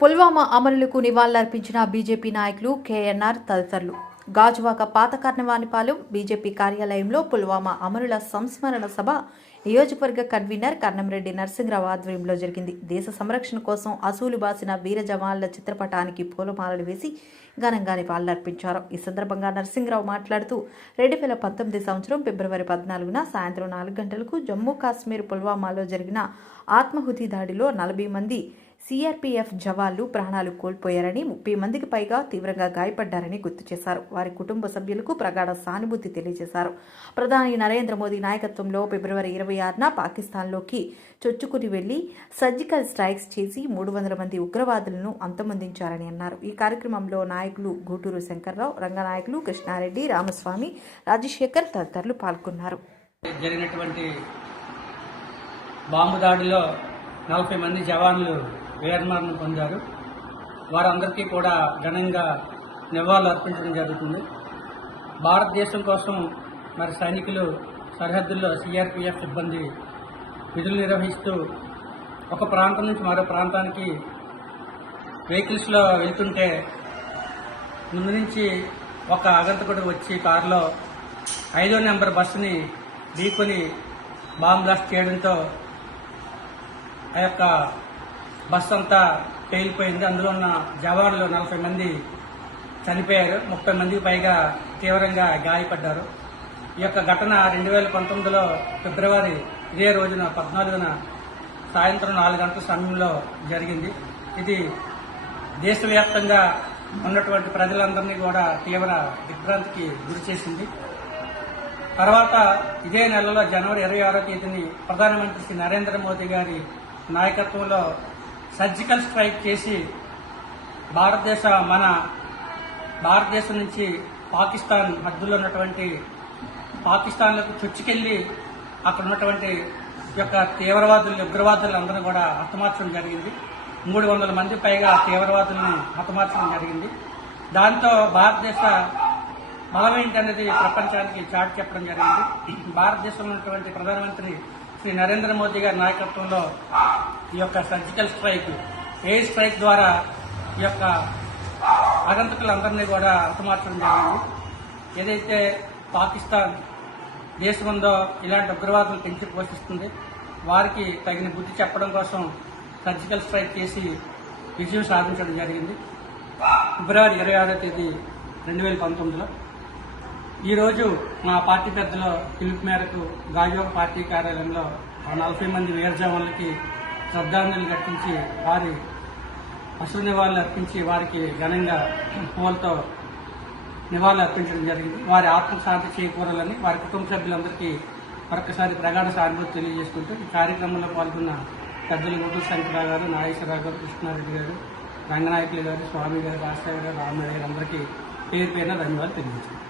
Pulwama అమరులకు నివాళులర్పించిన BJP నాయకులు KNR తదితరులు. గాజువాక పాత కర్ణవానిపాలెం బీజేపీ కార్యాలయంలో పుల్వామా అమరుల సంస్మరణ సభ నియోజకవర్గ కన్వీనర్ కర్నంరెడ్డి నరసింహరావు ఆధ్వర్యంలో జరిగింది. దేశ సంరక్షణ కోసం అసూలు బాసిన వీర జవాన్ల చిత్రపటానికి పూలమాలలు వేసి ఘనంగా నివాళులర్పించారు. ఈ సందర్భంగా నరసింహరావు మాట్లాడుతూ 2019 సంవత్సరం ఫిబ్రవరి 14న సాయంత్రం 4 గంటలకు జమ్మూ కాశ్మీర్ పుల్వామాలో జరిగిన ఆత్మాహుతి దాడిలో 40 మంది సిఆర్పీఎఫ్ జవాన్లు ప్రాణాలు కోల్పోయారని, 30 మందికి పైగా తీవ్రంగా గాయపడ్డారని గుర్తు చేశారు. వారి కుటుంబ సభ్యులకు ప్రగాఢ సానుభూతి తెలియజేశారు. ప్రధాని నరేంద్ర మోదీ నాయకత్వంలో ఫిబ్రవరి 26న పాకిస్తాన్లోకి చొచ్చుకుని వెళ్లి సర్జికల్ స్ట్రైక్స్ చేసి 300 మంది ఉగ్రవాదులను అంతమొందించారని అన్నారు. ఈ కార్యక్రమంలో నాయకులు గూటూరు శంకర్రావు, రంగనాయకులు కృష్ణారెడ్డి, రామస్వామి, రాజశేఖర్ తదితరులు పాల్గొన్నారు. జరిగినటువంటి బాంబు దాడిలో 40 మంది జవాన్లు వీరమరణం పొందారు. వారందరికీ కూడా ఘనంగా నివాళులు అర్పించడం జరుగుతుంది. భారతదేశం కోసం మరి సైనికులు సరిహద్దుల్లో సిఆర్పీఎఫ్ సిబ్బంది విధులు నిర్వహిస్తూ ఒక ప్రాంతం నుంచి మరో ప్రాంతానికి వెహికల్స్లో వెళ్తుంటే ముందు నుంచి ఒక ఆగంతకుడు వచ్చి కారులో 5వ నెంబర్ బస్సుని ఢీకొని బాంబ్ బ్లాస్ట్ చేయడంతో ఆ యొక్క బస్సు అంతా పేలిపోయింది. అందులో ఉన్న జవాన్లు 40 మంది చనిపోయారు. 30 మందికి పైగా తీవ్రంగా గాయపడ్డారు. ఈ యొక్క ఘటన 2019లో ఫిబ్రవరి ఇదే రోజున 14న సాయంత్రం 4 గంటల సమయంలో జరిగింది. ఇది దేశవ్యాప్తంగా ఉన్నటువంటి ప్రజలందరినీ కూడా తీవ్ర దిగ్భ్రాంతికి గురి చేసింది. తర్వాత ఇదే నెలలో జనవరి 26వ తేదీని ప్రధానమంత్రి శ్రీ నరేంద్ర మోదీ గారి నాయకత్వంలో సర్జికల్ స్ట్రైక్ చేసి భారతదేశం నుంచి పాకిస్తాన్ హద్దులో ఉన్నటువంటి పాకిస్తాన్లకు చొచ్చుకెళ్లి అక్కడ ఉన్నటువంటి యొక్క ఉగ్రవాదులందరూ కూడా హతమార్చడం జరిగింది. 300 మంది పైగా తీవ్రవాదులను హతమార్చడం జరిగింది. దాంతో భారతదేశ బలం ఏంటనేది ప్రపంచానికి చాటి చెప్పడం జరిగింది. భారతదేశంలో ఉన్నటువంటి ప్రధానమంత్రి శ్రీ నరేంద్ర మోదీ గారి నాయకత్వంలో ఈ యొక్క సర్జికల్ స్ట్రైక్, ఎయిర్ స్ట్రైక్ ద్వారా ఈ యొక్క ఆగంతకులందరినీ కూడా హతమార్చడం జరిగింది. ఏదైతే పాకిస్తాన్ దేశం ఉందో ఇలాంటి ఉగ్రవాదులు పెంచి పోషిస్తుంది, వారికి తగిన బుద్ధి చెప్పడం కోసం సర్జికల్ స్ట్రైక్ చేసి విజయం సాధించడం జరిగింది. ఫిబ్రవరి 26వ తేదీ 2019లో ఈరోజు మా పార్టీ పెద్దల పిలుపు మేరకు గాజువాక పార్టీ కార్యాలయంలో 40 మంది వీర జవాన్లకి శ్రద్ధాంజలి ఘటించి వారి అసలు నివాళులు అర్పించి వారికి ఘనంగా పూలతో నివాళులు అర్పించడం జరిగింది. వారి ఆత్మశాంతి చేకూరాలని వారి కుటుంబ సభ్యులందరికీ మరొకసారి ప్రగాఢ సానుభూతి తెలియజేసుకుంటూ ఈ కార్యక్రమంలో పాల్గొన్న పెద్దలు గూటూరు శంకరరావు గారు, నాగేశ్వరరావు గారు, కృష్ణారెడ్డి గారు, రంగనాయకులు గారు, స్వామి గారు, రాజశేఖర్ గారు, రామయ్య గారు అందరికీ పేరు పేరున ధన్యవాదాలు తెలియజేస్తాను.